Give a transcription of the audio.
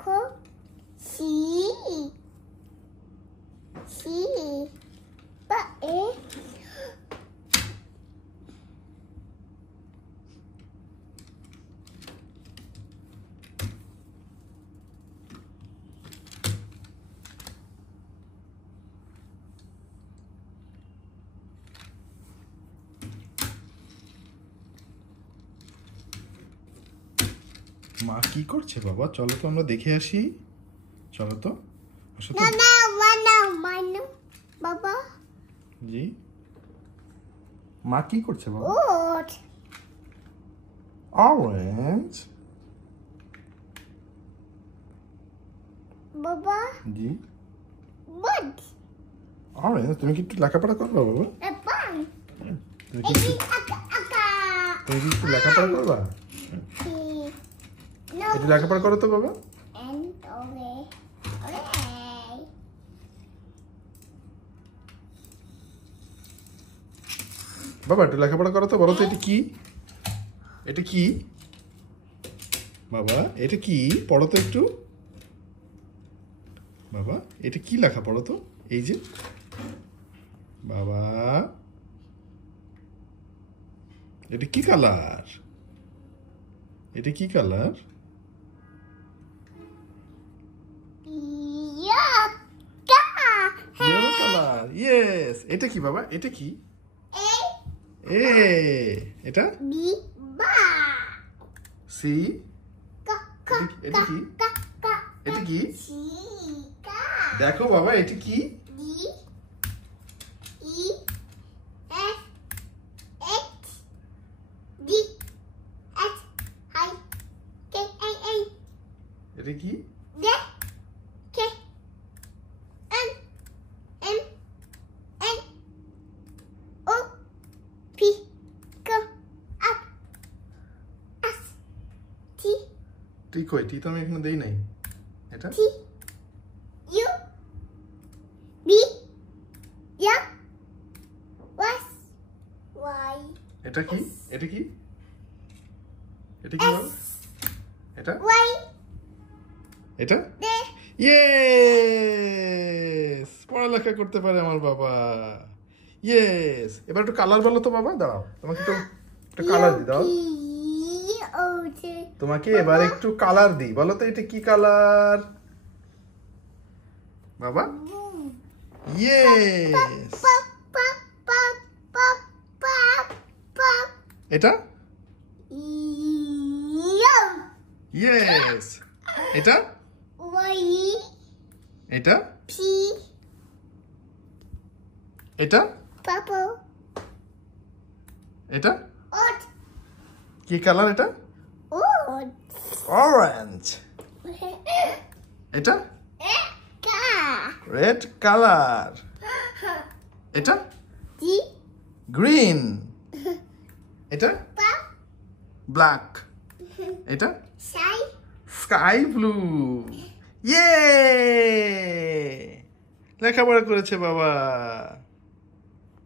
খো C C বা এ মা কি করছে বাবা? চলো তো আমরা দেখে আসি। চলো তো। না না মানো বাবা। জি, মা কি করছে বাবা? ওট অরেঞ্জ। বাবা জি, বুট অরেঞ্জ। তুমি কি একটু লেখাপড়া করবা বাবা? পান তুমি কি একটু লেখাপড়া করবা? একটু লেখাপড়া করো তো বাবা। বাবা একটু লেখাপড়া করো তো। বলো তো এটা কি? এটা কি বাবা? এটা কি? পড়ো তো একটু বাবা। এটা কি লেখা? পড়ো তো। এই যে বাবা, এটা কি কালার? এটা কি কালার? Yellow colour. ইয়েস। এটা কি বাবা? এটা কি? এ। এটা সি। এটা কি? এটা কি? দেখো বাবা, এটা কি? এটা কি? টি কই? টি তো আমি এখানে দেই নাই। এটা এটা কি? এটা কি? এটা কি বাবা? এটা এটা ইয়েস। পড়ালেখা করতে পারে আমার বাবা। ইয়েস। এবার একটু কালার বলো তো বাবা। দাঁড়াও, তোমাকে একটু কালার দি। দাও তোমাকে এবার একটু কালার দিই। বলো তো এটা কি কালার বাবা? ইয়েস। এটা ইয়েস। এটা এটা এটা এটা কি কালার? এটা অরেঞ্জ। এটা রেড কালার। এটা গ্রিন। এটা ব্ল্যাক। এটা স্কাই ব্লু। ইয়ে, লেখাপড়া করেছে বাবা।